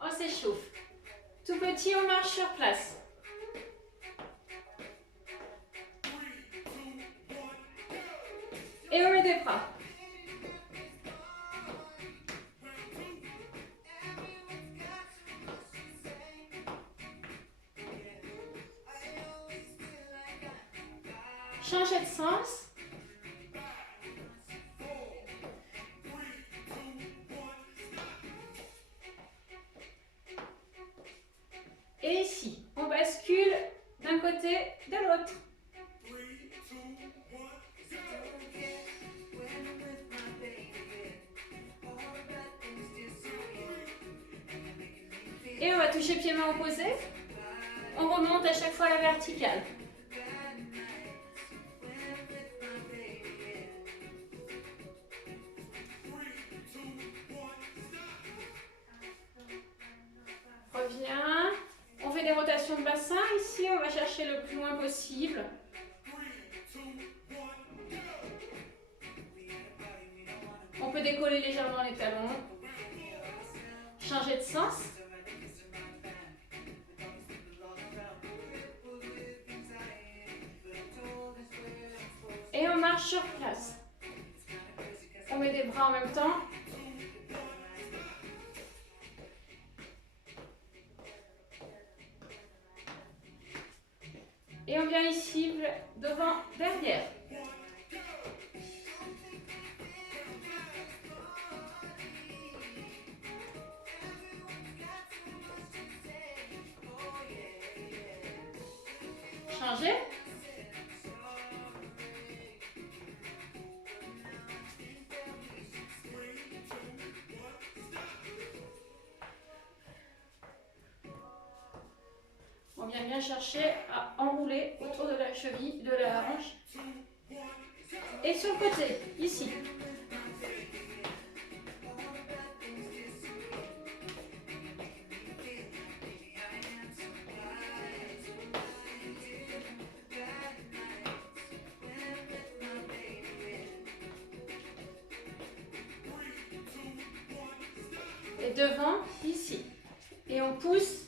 On s'échauffe. Tout petit, on marche sur place. Et on met des bras. Changez de sens. Et ici, on bascule d'un côté, de l'autre. Et on va toucher pieds-mains opposés. On remonte à chaque fois à la verticale. Reviens. On fait des rotations de bassin. Ici, on va chercher le plus loin possible. On peut décoller légèrement les talons. Changer de sens. Et on marche sur place. On met des bras en même temps. Et on vient ici, devant, derrière. Changer. On vient bien chercher à enrouler autour de la cheville, de la hanche. Et sur le côté, ici. Et devant, ici. Et on pousse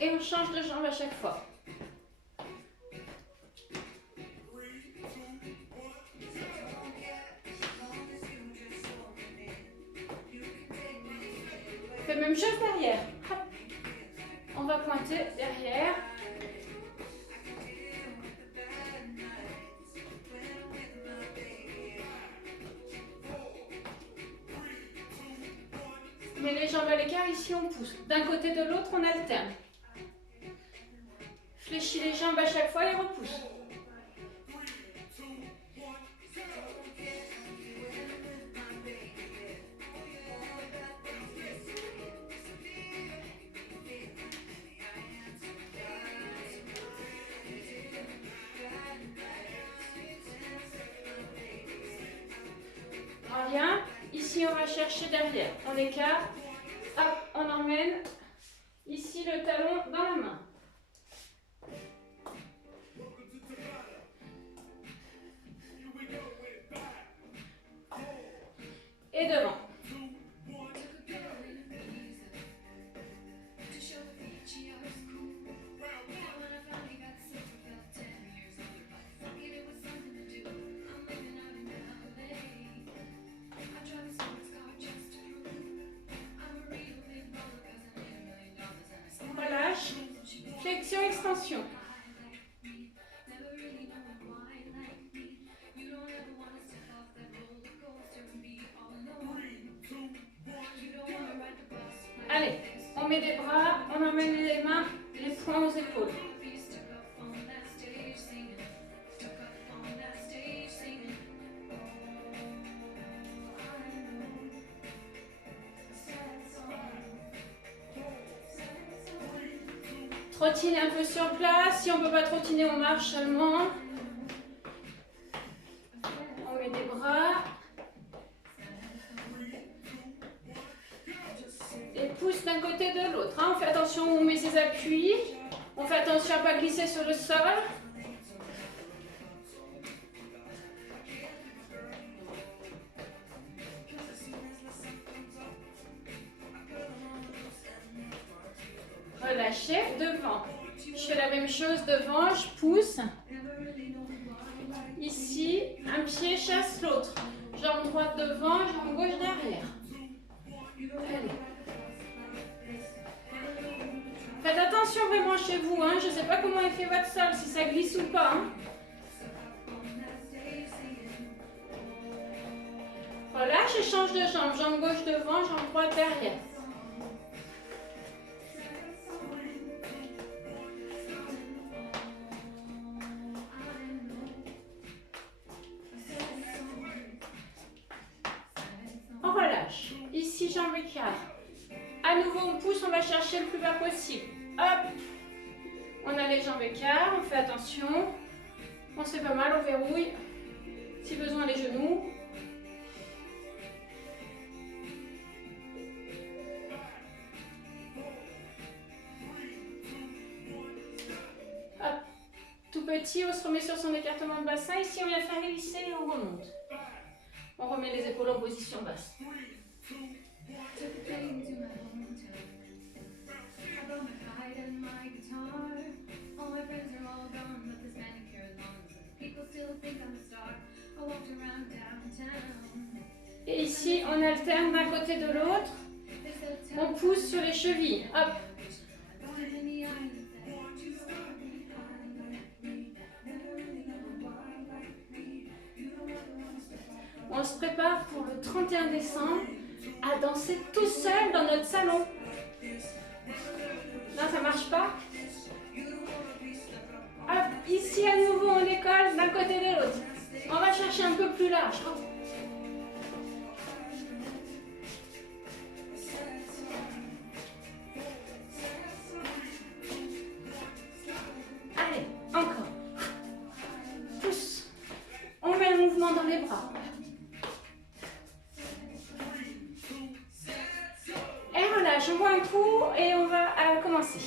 et on change de jambe à chaque fois. On fait même chose derrière. Hop. On va pointer derrière. On met les jambes à l'écart, ici on pousse. D'un côté de l'autre, on alterne. Fléchis les jambes à chaque fois et repousse. On vient. Ici, on va chercher derrière. On écarte. Hop, on emmène. Ici, le talon dans la main. Et devant. Relâche. Flexion, extension. Allez, on met des bras, on emmène les mains, les poings aux épaules. Trottiner un peu sur place. Si on ne peut pas trottiner, on marche seulement. On met des bras. Et pousse d'un côté de l'autre. On fait attention où on met ses appuis. On fait attention à ne pas glisser sur le sol. relâcher, devant. Je fais la même chose devant, je pousse. Ici, un pied chasse l'autre. Jambe droite devant, jambe gauche derrière. Allez. Faites attention vraiment chez vous, hein. Je ne sais pas comment est fait votre sol, si ça glisse ou pas. Hein. Relâche et change de jambe. Jambe gauche devant, jambe droite derrière. On relâche. Ici, jambe écart. À nouveau, on pousse, on va chercher le plus bas possible. Hop. On a les jambes écart, on fait attention. On se fait pas mal, on verrouille. Si besoin, les genoux. Hop. Tout petit, on se remet sur son écartement de bassin. Ici, on vient faire glisser et on remonte. On remet les épaules en position basse. Et ici, on alterne d'un côté de l'autre. On pousse sur les chevilles. Hop. On se prépare pour le 31 décembre à danser tout seul dans notre salon. Là, ça marche pas. Hop, ici à nouveau, on décolle d'un côté de l'autre. On va chercher un peu plus large. Allez, encore. Pousse. On met le mouvement dans les bras. Et relâche, on boit un coup et on va commencer.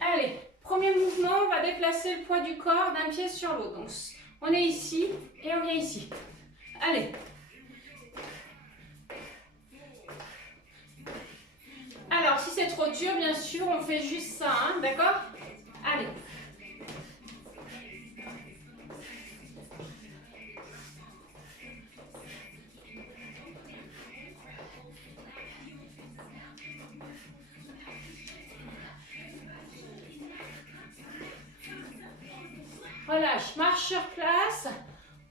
Allez, premier mouvement, on va déplacer le poids du corps d'un pied sur l'autre. Donc, on est ici et on vient ici. Allez. Alors, si c'est trop dur, bien sûr, on fait juste ça, hein, d'accord? Allez. Relâche, marche sur place.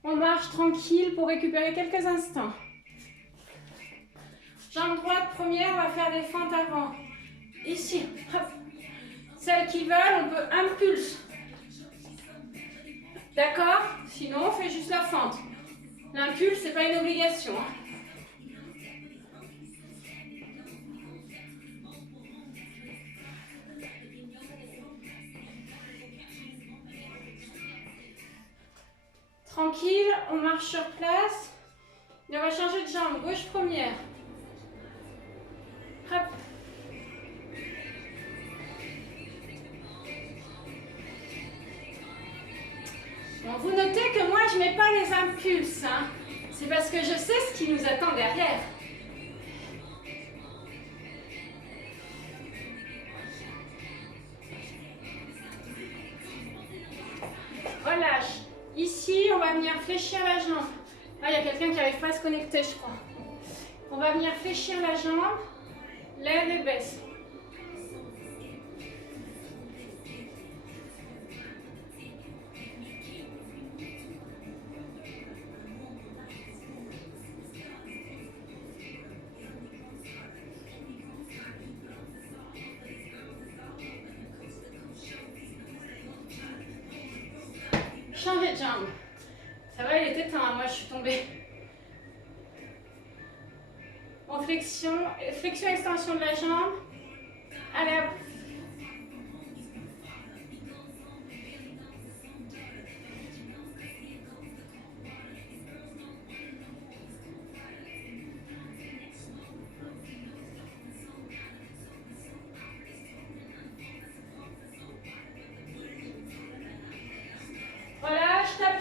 On marche tranquille pour récupérer quelques instants. Jambe droite première, on va faire des fentes avant. Ici, hop. Celles qui veulent, on peut impulse. D'accord? Sinon, on fait juste la fente. L'impulse, c'est pas une obligation. Tranquille, on marche sur place. Et on va changer de jambe. Gauche première. Hop. Bon, vous notez que moi, je ne mets pas les impulses. Hein. C'est parce que je sais ce qui nous attend derrière. Relâche. Ici, on va venir fléchir la jambe. Ah, il y a quelqu'un qui n'arrive pas à se connecter, je crois. On va venir fléchir la jambe. Lève et baisse. Changer de jambe. Ça va, il était temps, hein, moi je suis tombée. En flexion, extension de la jambe. Allez, hop.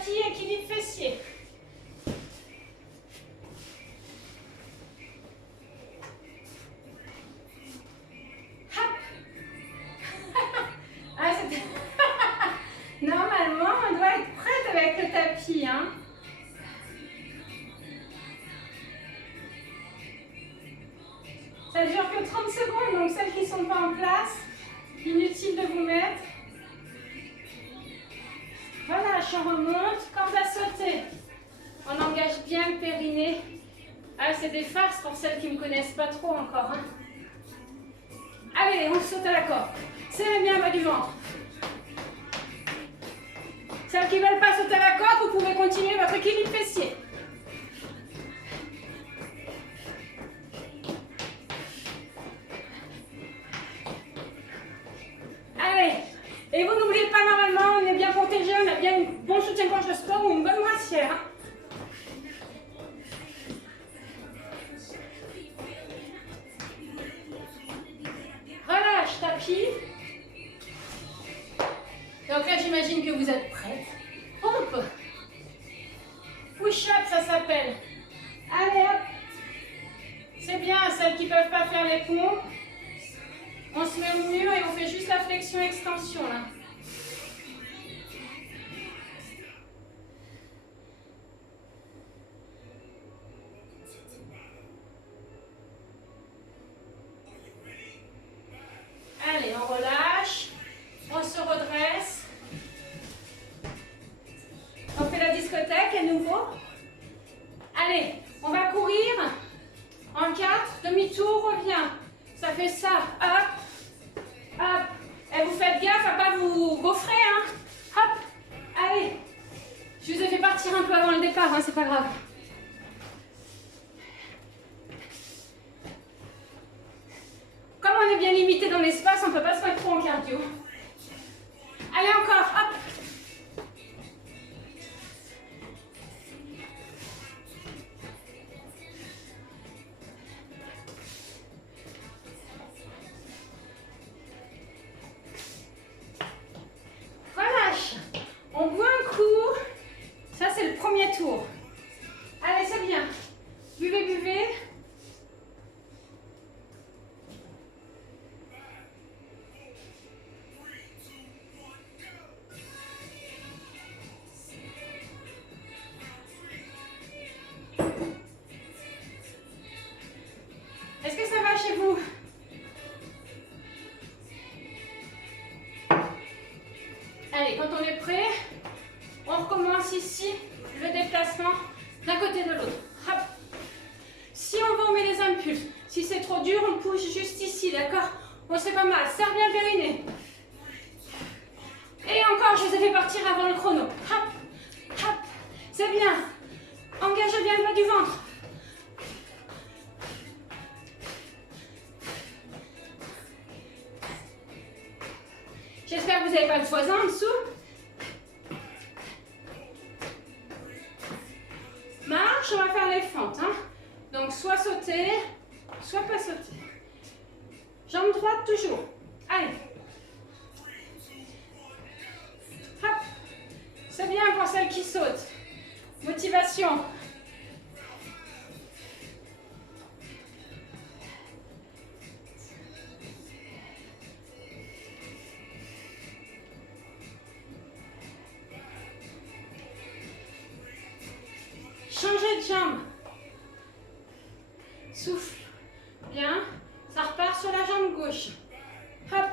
tapis, équilibre fessier. Ah, normalement, on doit être prête avec le tapis. Hein. Ça dure que 30 secondes, donc celles qui ne sont pas en place, inutile de vous mettre. Relâche, on remonte, corde à sauter. On engage bien le périnée. Ah, c'est des farces pour celles qui ne me connaissent pas trop encore. Hein. Allez, on saute à la corde. Serrez bien le bas du ventre. Celles qui ne veulent pas sauter à la corde, vous pouvez continuer votre équilibre fessier. Allez, et vous n'oubliez pas, normalement, on est bien protégé, on a bien un bon soutien-gorge de sport ou une bonne brassière. Hein. Relâche, tapis. Donc là, j'imagine que vous êtes prêts. Hop. Push-up, ça s'appelle. Allez, hop. C'est bien, celles qui ne peuvent pas faire les pompes. On se met au mur et on fait juste la flexion-extension là. Allez, on relâche. On se redresse. On fait la discothèque à nouveau. Allez, on va courir. En 4, demi-tour, revient. Ça fait ça. Hop. Hop. Et vous faites gaffe à pas vous gaufrer. Hein. Hop. Allez. Je vous ai fait partir un peu avant le départ. Hein, c'est pas grave. Comme on est bien limité dans l'espace, on ne peut pas se mettre trop en cardio. Allez, encore. Hop. Relâche. On boit un coup. Ça, c'est le premier tour. Allez, c'est bien. Buvez, buvez. Est-ce que ça va chez vous? Allez, quand on est prêt, on recommence ici le déplacement d'un côté de l'autre. Hop. Si on veut, on met les impulses. Si c'est trop dur, on pousse juste ici, d'accord? On se fait pas mal. Serre bien le périnée. Et encore, je vous ai fait partir avant le chrono. Hop, hop. C'est bien. Engagez bien le bas du ventre. J'espère que vous n'avez pas le foison en dessous. Marche, on va faire les fentes. Hein. Donc, soit sauter, soit pas sauter. Jambe droite toujours. Allez. Hop. C'est bien pour celles qui sautent. Motivation. Changez de jambe. Souffle. Bien. Ça repart sur la jambe gauche. Hop.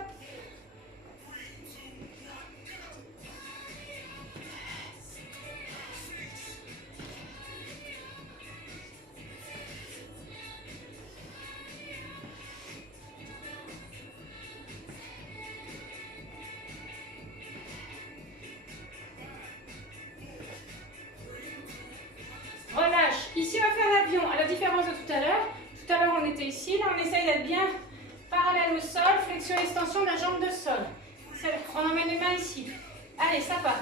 Relâche. Ici, on va faire l'avion. À la différence de tout à l'heure. Tout à l'heure, on était ici. Là, on essaye d'être bien parallèle au sol. Flexion, extension de la jambe de sol. On emmène les mains ici. Allez, ça part.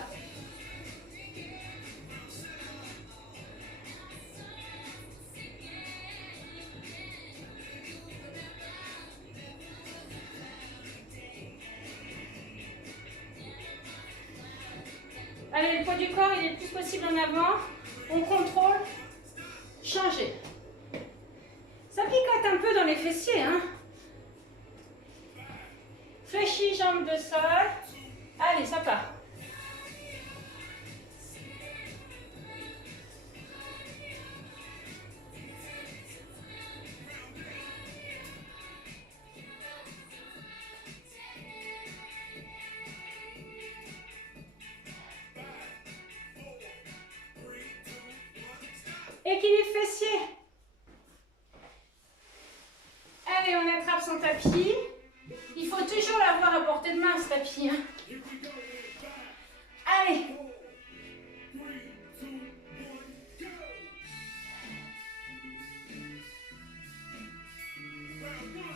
Allez, le poids du corps, il est le plus possible en avant. On contrôle. Changer. Ça picote un peu dans les fessiers, hein. Fléchis, jambes de sol. Allez, ça part. Équilibre fessier. Allez, on attrape son tapis. Il faut toujours l'avoir à portée de main, ce tapis. Hein. Allez.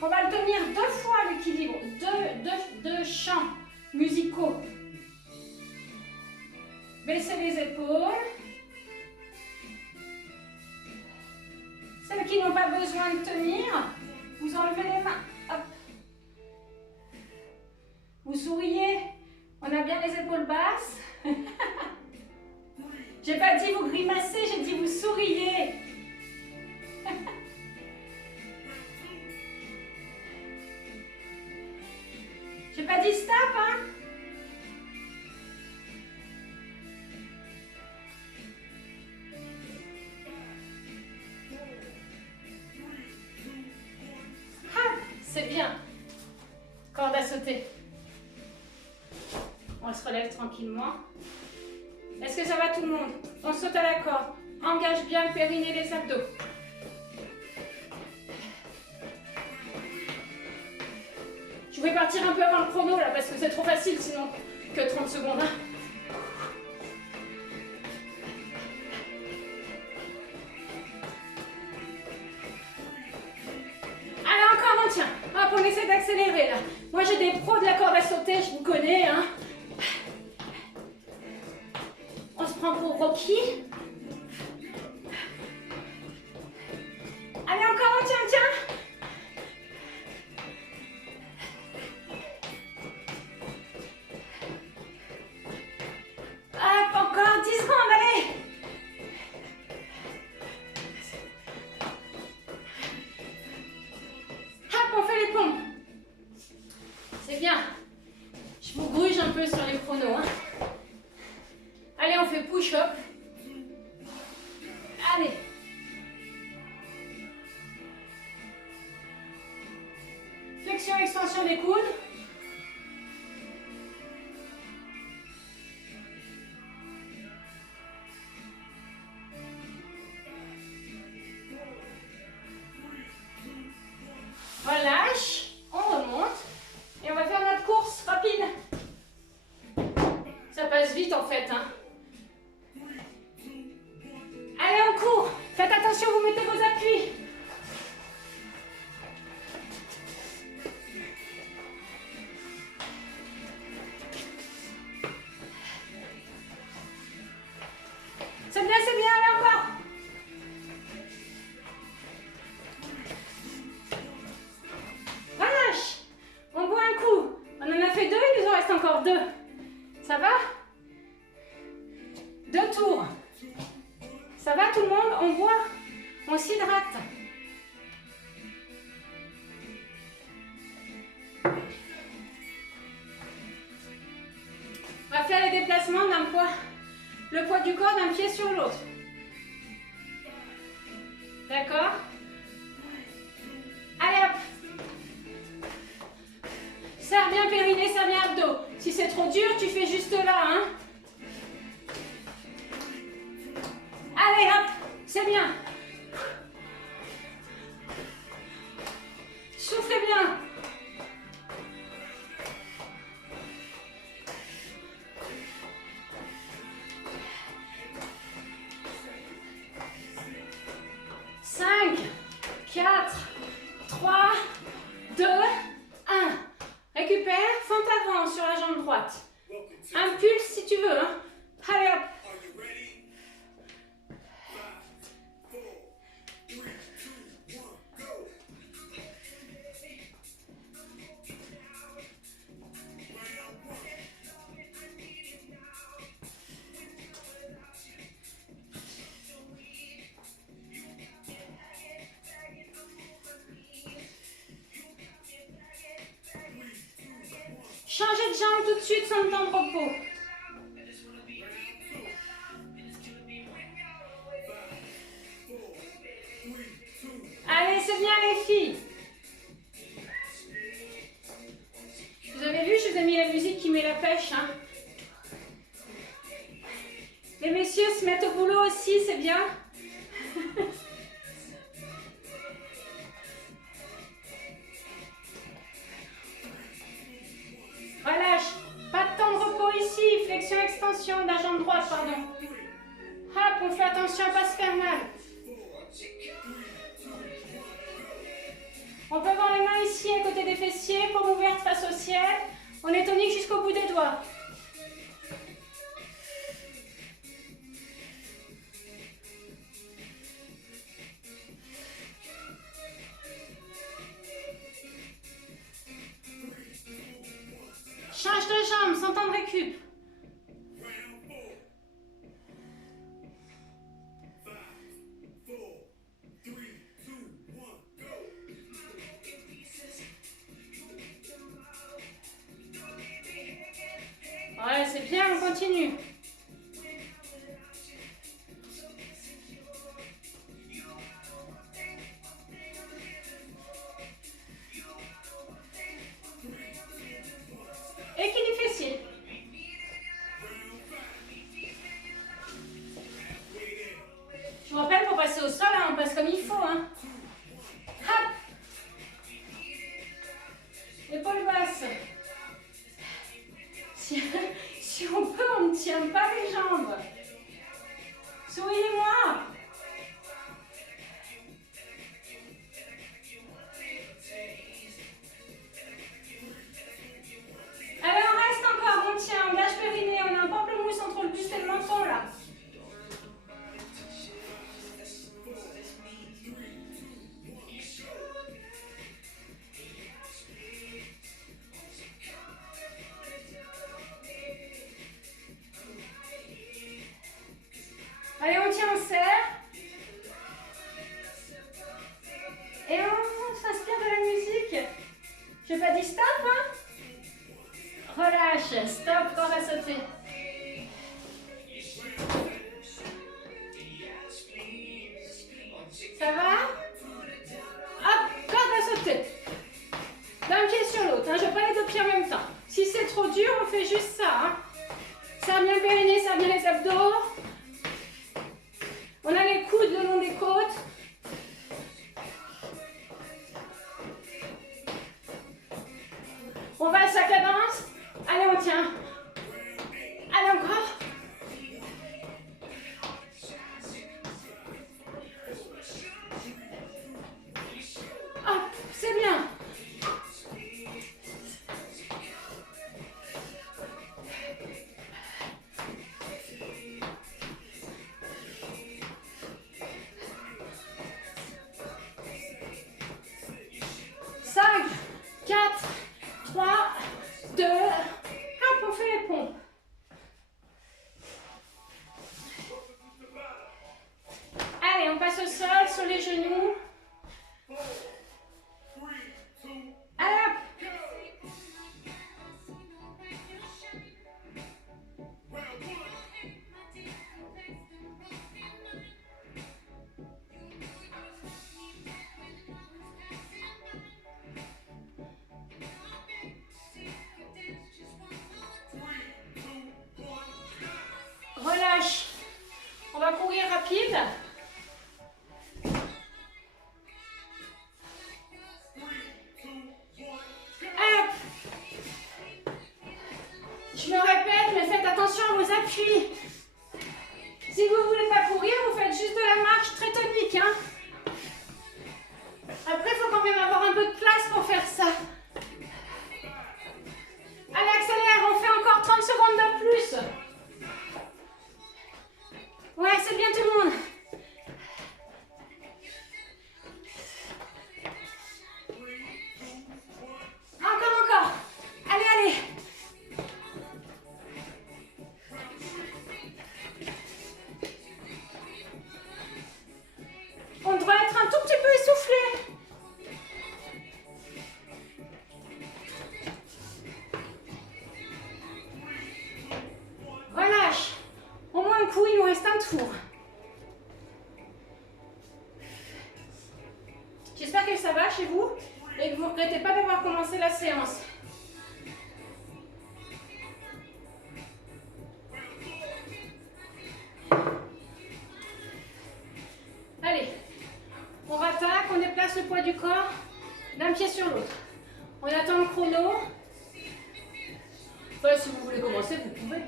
On va le tenir 2 fois l'équilibre. Deux chants musicaux. Baissez les épaules. Celles qui n'ont pas besoin de tenir, vous enlevez les mains. Hop. Vous souriez. On a bien les épaules basses. J'ai pas dit vous grimacez, j'ai dit vous souriez. J'ai pas dit stop, hein. C'est bien. Corde à sauter. On se relève tranquillement. Est-ce que ça va tout le monde? On saute à la corde. Engage bien le périnée et les abdos. Je vais partir un peu avant le chrono là parce que c'est trop facile sinon que 30 secondes. Hein. Tiens, hop, on essaie d'accélérer là. Moi j'ai des pros de la corde à sauter, je vous connais. Hein. On se prend pour Rocky. Allez, encore, tiens, tiens. Hop, encore 10 secondes, allez. On fait les pompes. C'est bien. Je vous gruge un peu sur les chronos. Hein. Allez, on fait push-up. Allez. Flexion, extension des coudes. Relâche, on remonte et on va faire notre course rapide. Ça passe vite en fait. Hein. Allez, on court. Faites attention, vous mettez vos appuis. C'est bien, allez encore. Relâche. On boit un coup. On en a fait 2, il nous en reste encore 2. Ça va? 2 tours. Ça va tout le monde? On boit. On s'hydrate. On va faire les déplacements d'un poids. Le poids du corps d'un pied sur l'autre. D'accord? Allez hop! Serre bien périnée, serre bien abdos. Si c'est trop dur, tu fais juste là. Hein? Allez hop! C'est bien. Soufflez bien. Cinq, 4, 3, 2, 1. Récupère, fente avant sur la jambe droite. Impulse si tu veux. Hein. Allez hop. Changez de jambe tout de suite sans le temps de repos. Allez, c'est bien les filles. Vous avez vu, je vous ai mis la musique qui met la pêche. Hein. Les messieurs se mettent au boulot aussi, c'est bien. Relâche. Pas de temps de repos ici. Flexion-extension de la jambe droite, pardon. Hop, on fait attention à ne pas se faire mal. On peut avoir les mains ici à côté des fessiers, paume ouverte face au ciel. On est tonique jusqu'au bout des doigts. Change de jambe, sans temps de récup. Ouais, c'est bien, on continue. Équilibre fessier. Je vous rappelle, pour passer au sol, hein, on passe comme il faut. Hein. Hop. Épaule basse. Si on peut, on ne tient pas les jambes. Souriez-moi. Allez, on reste encore, on tient, on lâche périnée, on a un pamplemousse entre le buste et le menton là. Allez, on tient, on serre. Et on s'inspire de la musique. Je n'ai pas dit stop, hein? Relâche, stop, corde à sauter. Ça va? Hop, corde à sauter. D'un pied sur l'autre, hein? Je ne fais pas les deux pieds en même temps. Si c'est trop dur, on fait juste ça. Hein? Serre bien le périnée, serre bien les abdos. On a les coudes le long des côtes. On va à sa cadence. Allez, on tient. Allez, encore. Hop, c'est bien. Sur les genoux. Hop. Relâche. On va courir rapide. Je me répète, mais faites attention à vos appuis. Si vous ne voulez pas courir, vous faites juste de la marche très tonique. Hein. Après, il faut quand même avoir un peu de place pour faire ça. Allez, accélère, on fait encore 30 secondes de plus. Ouais, c'est bien tout le monde. Encore. Allez, allez. On doit être un tout petit peu essoufflé. tour. J'espère que ça va chez vous et que vous ne regrettez pas d'avoir commencé la séance. Allez, on rattaque, on déplace le poids du corps d'un pied sur l'autre. On attend le chrono. Enfin, si vous voulez commencer, vous pouvez.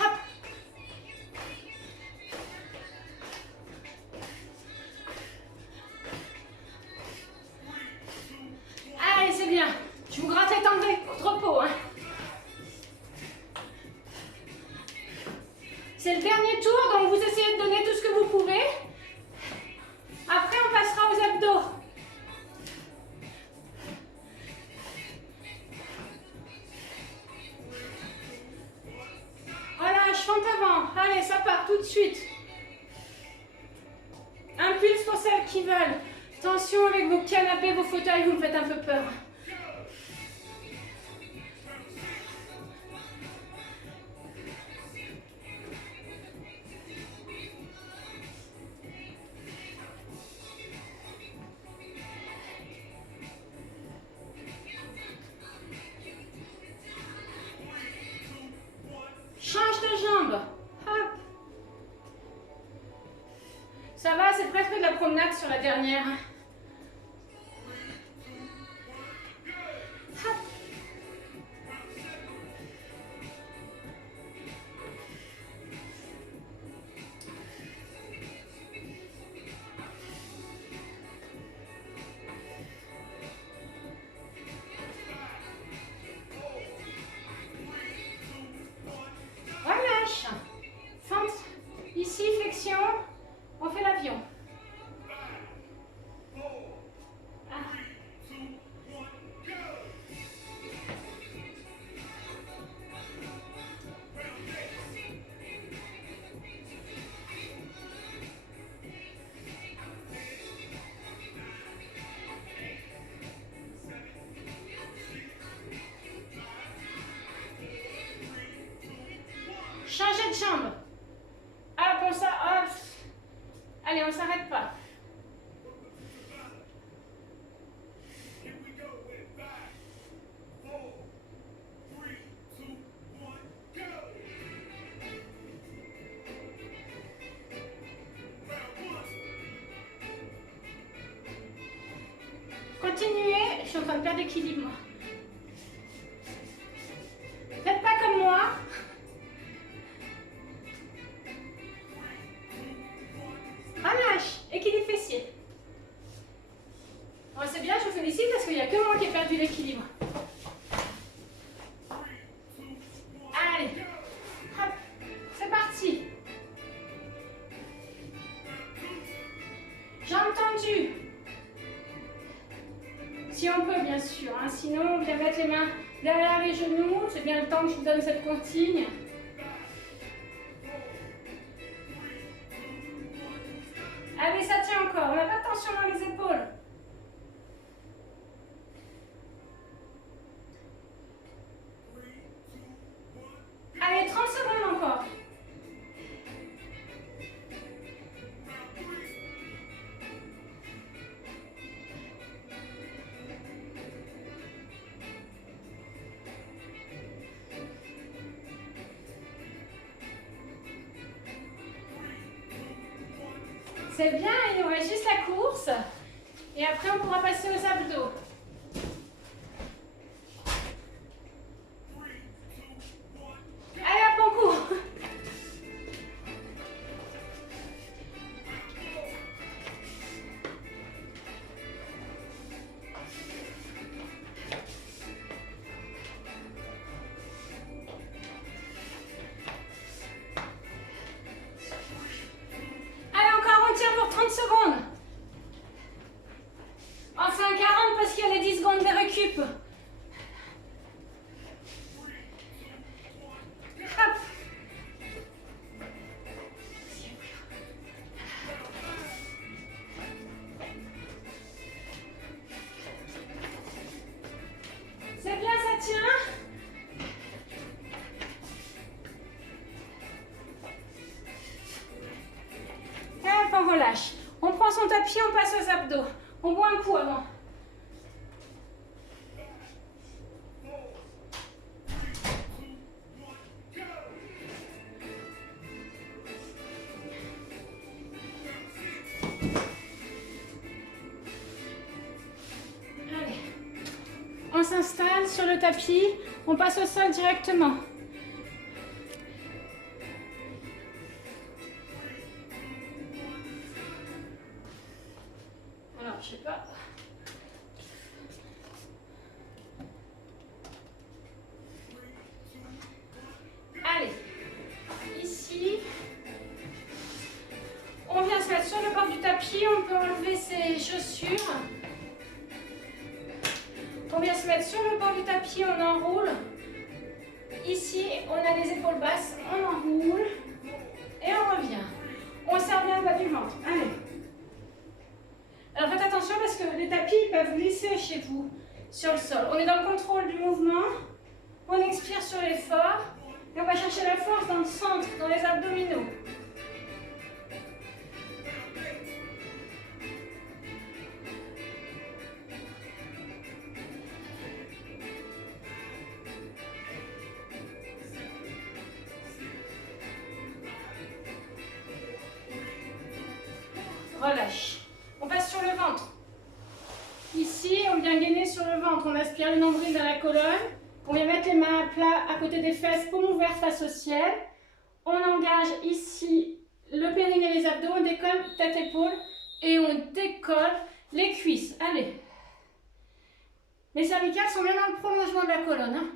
Hop. Allez, c'est bien. Je vous gratte les temps de repos. Hein. C'est le dernier tour, donc vous essayez de donner tout ce que vous pouvez. Après, on passera aux abdos. Relâche, fente avant. Allez, ça part tout de suite. Impulse pour celles qui veulent. Attention avec vos canapés, vos fauteuils, vous me faites un peu peur. Change de jambe. Hop. Ça va, c'est presque de la promenade sur la dernière. Hop. Relâche. Fente. Ici, flexion. On fait l'avion. Changez de jambe. Hop, on s'arrête. Allez, on ne s'arrête pas. Continuez. Je suis en train de perdre l'équilibre. Faites pas comme moi. Relâche, équilibre fessier. Bon, c'est bien, je vous félicite parce qu'il n'y a que moi qui ai perdu l'équilibre. Allez, hop, c'est parti. Jambes tendues. Si on peut, bien sûr. Hein. Sinon, bien mettre les mains derrière les genoux. C'est bien le temps que je vous donne cette consigne. Allez, ça tient encore. On n'a pas de tension dans les épaules. Allez, 30 secondes encore. C'est bien, il nous reste juste la course. Et après, on pourra passer aux abdos. Allez, hop, on court. Allez, encore, on tient pour 30 secondes. Enfin, 40 parce qu'il y a les 10 secondes de récup. Hop. C'est bien, ça tient. abdos. On boit un coup avant. Allez. On s'installe sur le tapis. On passe au sol directement. Alors, je sais pas. Allez, ici, on vient se mettre sur le bord du tapis, on peut enlever ses chaussures. On vient se mettre sur le bord du tapis, on enroule. Ici, on a les épaules basses, on enroule et on revient. On serre bien le bas du ventre. Allez. Alors faites attention parce que les tapis peuvent glisser chez vous sur le sol. On est dans le contrôle du mouvement. On expire sur l'effort. Et on va chercher la force dans le centre, dans les abdominaux. Relâche. On passe sur le ventre. Ici, on vient gainer sur le ventre. On aspire le nombril dans la colonne. On vient mettre les mains à plat à côté des fesses, paume ouverte face au ciel. On engage ici le périnée et les abdos. On décolle tête-épaule et on décolle les cuisses. Allez. Les cervicales sont bien dans le prolongement de la colonne. Hein.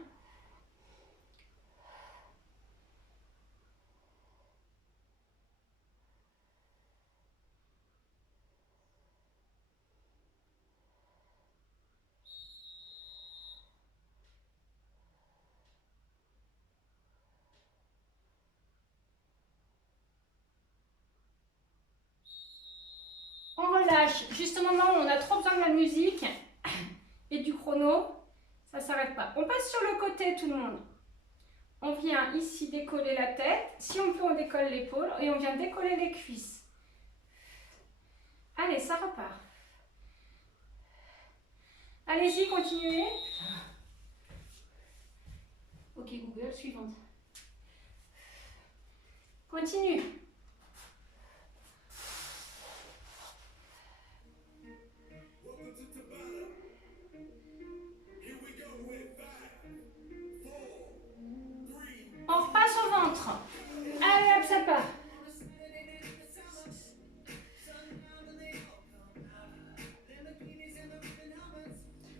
On relâche juste au moment où on a trop besoin de la musique et du chrono, ça ne s'arrête pas. On passe sur le côté tout le monde. On vient ici décoller la tête, si on peut on décolle l'épaule et on vient décoller les cuisses. Allez, ça repart. Allez-y, continuez. Ok Google, suivante. Continue. On repasse au ventre. Allez hop, ça part.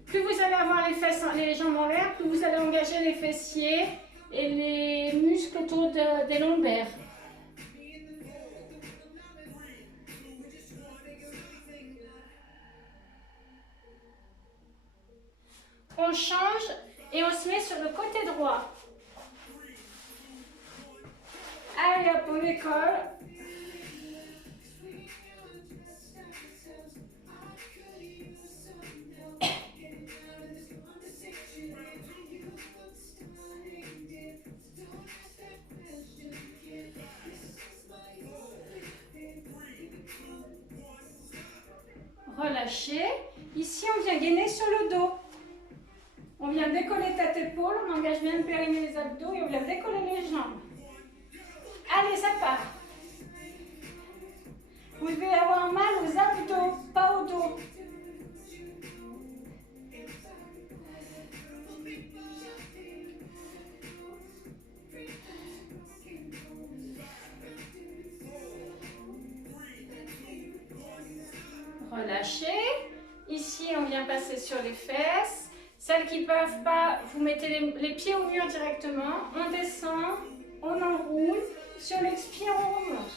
Plus vous allez avoir les fesses, les jambes en l'air, plus vous allez engager les fessiers et les muscles autour des lombaires. On change et on se met sur le côté droit. Allez hop, on décolle. Relâchez. Ici, on vient gainer sur le dos. On vient décoller tête-épaule, on engage bien le périnée, les abdos et on vient décoller les jambes. Allez, ça part. Vous devez avoir mal aux abdos, pas au dos. Relâchez. Ici, on vient passer sur les fesses. Celles qui ne peuvent pas, vous mettez les pieds au mur directement. On descend, on enroule. Sur l'expire, on remonte.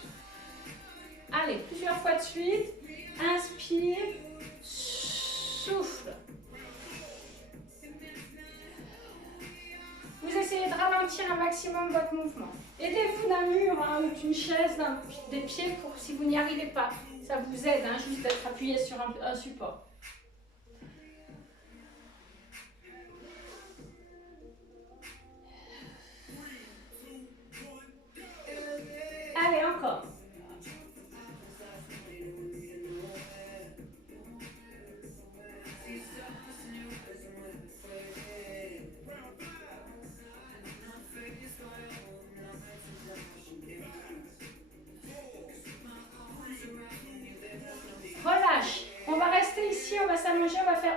Allez, plusieurs fois de suite. Inspire, souffle. Vous essayez de ralentir un maximum votre mouvement. Aidez-vous d'un mur ou d'une chaise, des pieds pour si vous n'y arrivez pas. Ça vous aide juste d'être appuyé sur un support. Allez, encore.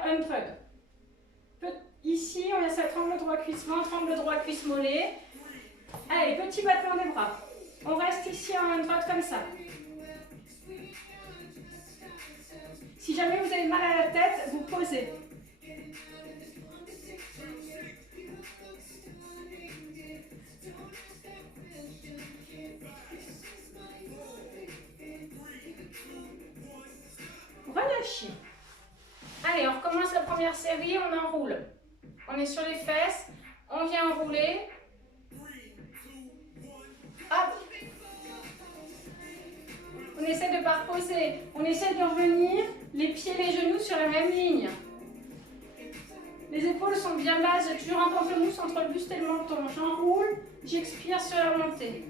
faire 100. Ici, on laisse être angle droit cuisse-ventre, angle droit cuisse-mollet. Allez, petit battement des bras. On reste ici en 100 comme ça. Si jamais vous avez mal à la tête, vous posez. Relâchez. Allez, on recommence la première série, on enroule. On est sur les fesses, on vient enrouler. Hop. On essaie de ne pas reposer. On essaie de revenir les pieds et les genoux sur la même ligne. Les épaules sont bien basses, j'ai toujours un pamplemousse entre le buste et le menton. J'enroule, j'expire sur la montée.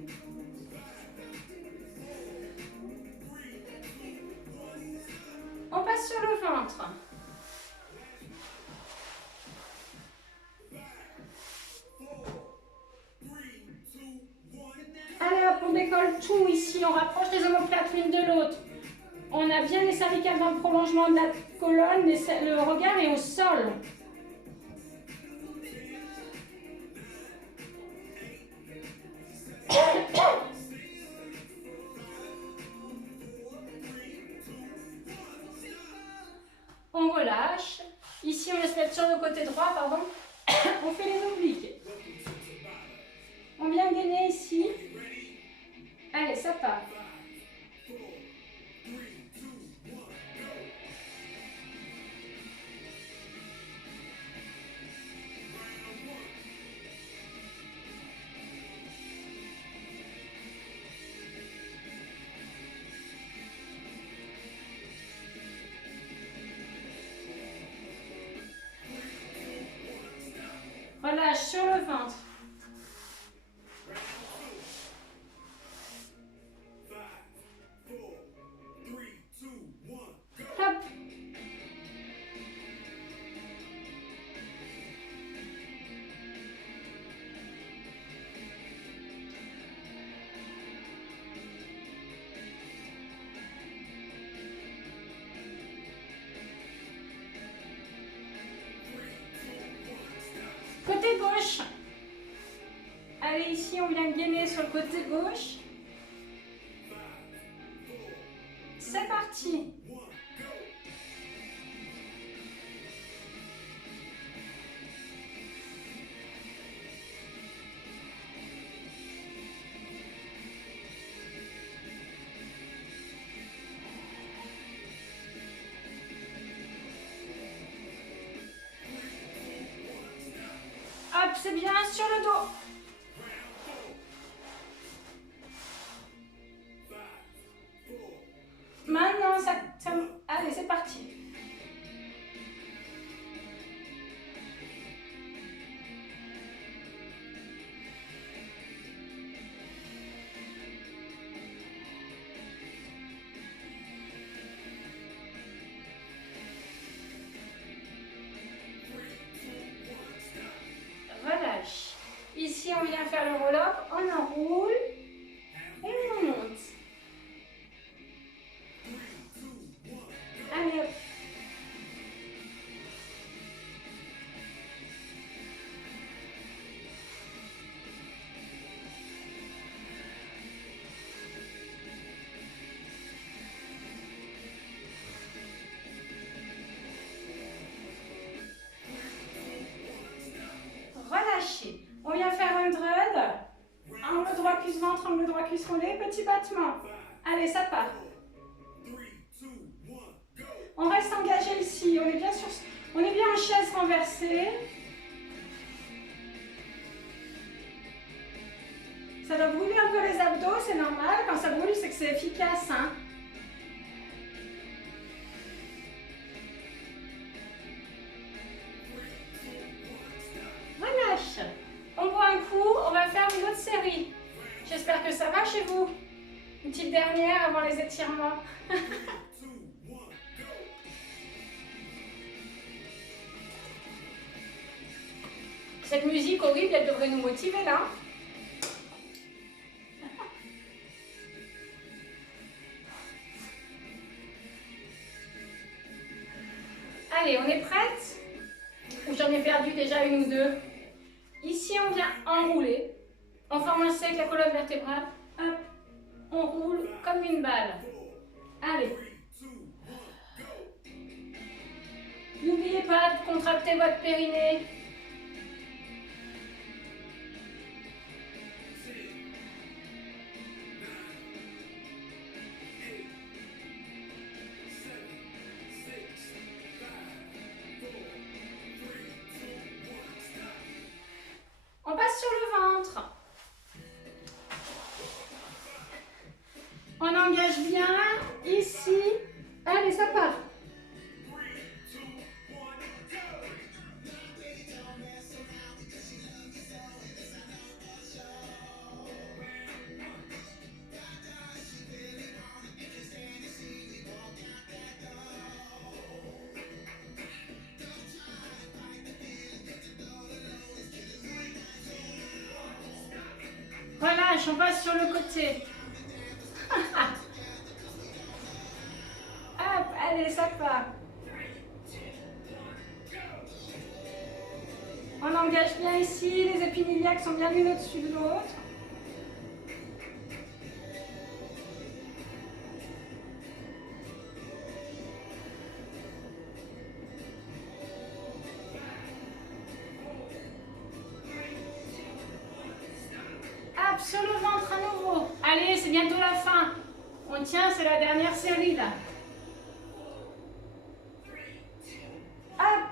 On passe sur le ventre. Allez hop, on décolle tout ici, on rapproche les omoplates l'une de l'autre. On a bien les cervicales dans le prolongement de la colonne, le regard est au sol. On relâche. Ici, on laisse mettre sur le côté droit, pardon. On fait les obliques. On vient gainer ici. Allez, ça part. Relâche sur le ventre. Hop. Côté gauche. Allez, ici, on vient gainer sur le côté gauche. C'est parti. Hop, c'est bien, sur le dos. Maintenant, allez, c'est parti. Relâche. Ici, on vient faire le roll-up, on enroule et on monte. Allez, hop. Relâchez. On vient faire un dread. Angle droit cuisse ventre, angle droit cuisse mollet, petit battement. Allez, ça part. On reste engagé ici. On est bien en chaise renversée. Ça doit brûler un peu les abdos, c'est normal. Quand ça brûle, c'est que c'est efficace, hein. Relâche. On boit un coup, on va faire une autre série. J'espère que ça va chez vous. Une petite dernière avant les étirements. Cette musique horrible, elle devrait nous motiver là. Allez, on est prête? prête? Ou j'en ai perdu déjà une ou deux? Ici, on vient enrouler. On forme un C avec la colonne vertébrale. Hop, on roule comme une balle. Allez. N'oubliez pas de contracter votre périnée. On passe sur le ventre. On engage bien ici. Allez, ça part. Relâche, on passe sur le côté. Hop, allez, ça part. On engage bien ici, les épines iliaques sont bien l'une au-dessus de l'autre. Hop, sur le ventre à nouveau. Allez, c'est bientôt la fin. On tient, c'est la dernière série là. Hop.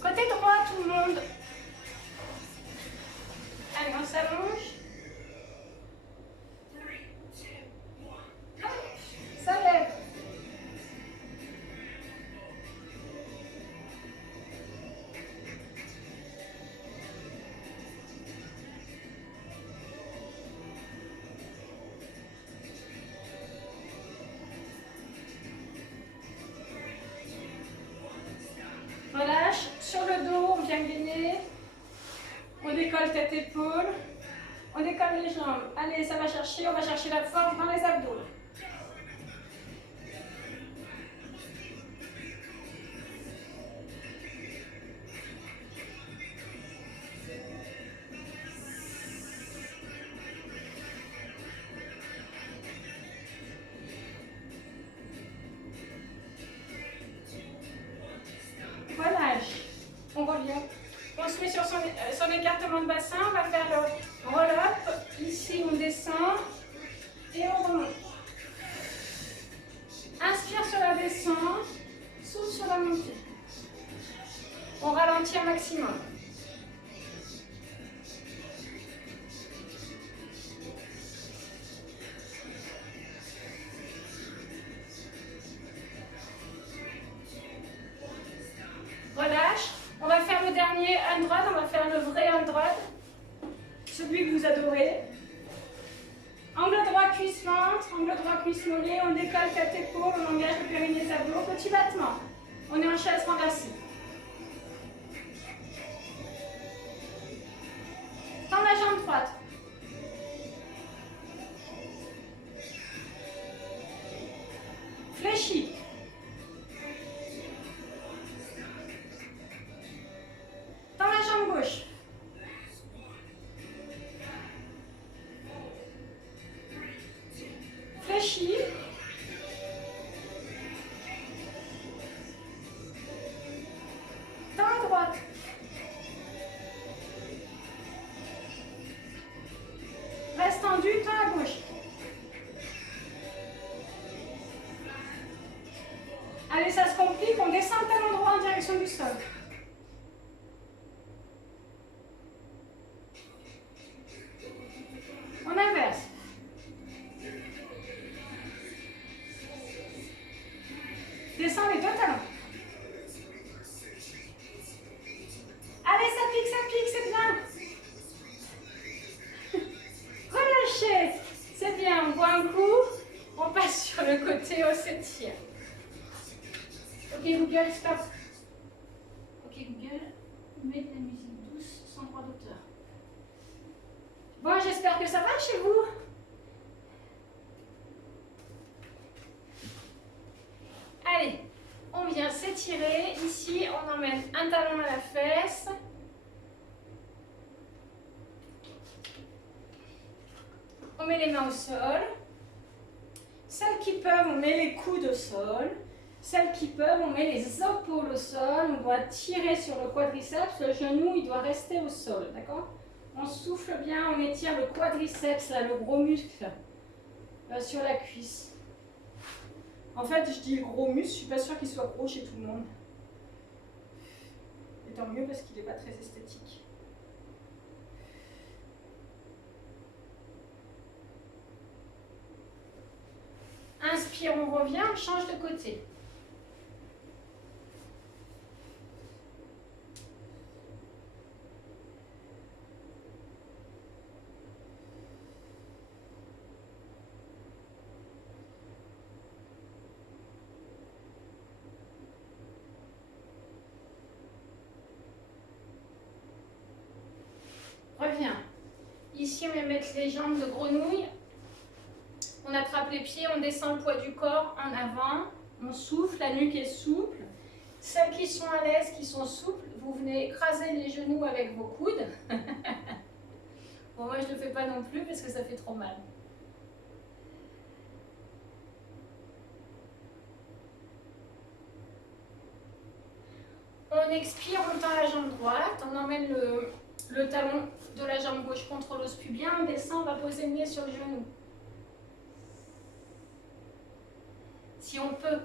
Côté droit, tout le monde. Allez, on s'allonge. Hop, ça lève. Relâche, sur le dos, on vient gainer. On décolle tête épaule. On décolle les jambes. Allez, ça va chercher, on va chercher la force dans les abdos. Relâche. On revient. On se met sur son écartement de bassin. On va faire le roll-up. Ici, on descend. Et on remonte. Inspire sur la descente. Souffle sur la montée. On ralentit un maximum. Relâche. On va faire le dernier undrad. On va faire le vrai undrad. Celui que vous adorez. Angle droit, cuisse ventre. Angle droit, cuisse mollet. On décolle tête épaule. On engage le périnée des abdos. Petit battement. On est en chaise renversée. Tends la jambe droite. Fléchis. Tends la jambe gauche. Fléchis. Tends à droite. Reste tendu, tends à gauche. Allez, ça se complique, on descend le talon droit en direction du sol. On inverse. Descends les deux talons. Allez, ça pique, c'est bien. Relâchez. C'est bien, on voit un coup. le côté, on s'étire. Ok Google, stop. Ok Google, mets de la musique douce sans droit d'auteur. Bon, j'espère que ça va chez vous. Allez, on vient s'étirer. Ici, on emmène un talon à la fesse. On met les mains au sol. Celles qui peuvent, on met les coudes au sol. Celles qui peuvent, on met les épaules au sol. On doit tirer sur le quadriceps. Le genou, il doit rester au sol, d'accord? On souffle bien, on étire le quadriceps, là, le gros muscle sur la cuisse. En fait, je dis le gros muscle, je ne suis pas sûre qu'il soit gros chez tout le monde. Et tant mieux parce qu'il n'est pas très esthétique. Inspire, on revient, on change de côté. Reviens. Ici, on va mettre les jambes de grenouille. On attrape les pieds, on descend le poids du corps en avant. On souffle, la nuque est souple. Celles qui sont à l'aise, qui sont souples, vous venez écraser les genoux avec vos coudes. Bon, moi, je ne le fais pas non plus parce que ça fait trop mal. On expire, on tend la jambe droite, on emmène le talon de la jambe gauche contre l'os pubien, on descend, on va poser le nez sur le genou. Si on peut.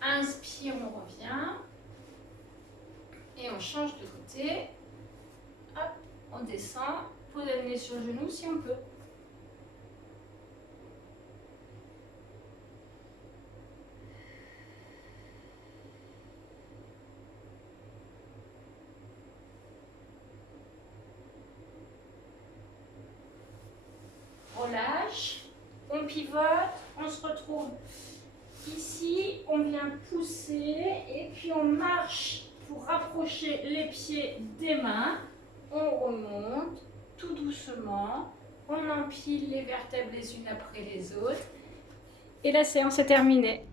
Inspire, on revient. Et on change de côté. Hop, on descend. Posez le nez sur le genou si on peut. Relâche. On pivote. On se retrouve ici. On vient pousser. Et puis on marche pour rapprocher les pieds des mains. On remonte tout doucement. On empile les vertèbres les unes après les autres. Et la séance est terminée.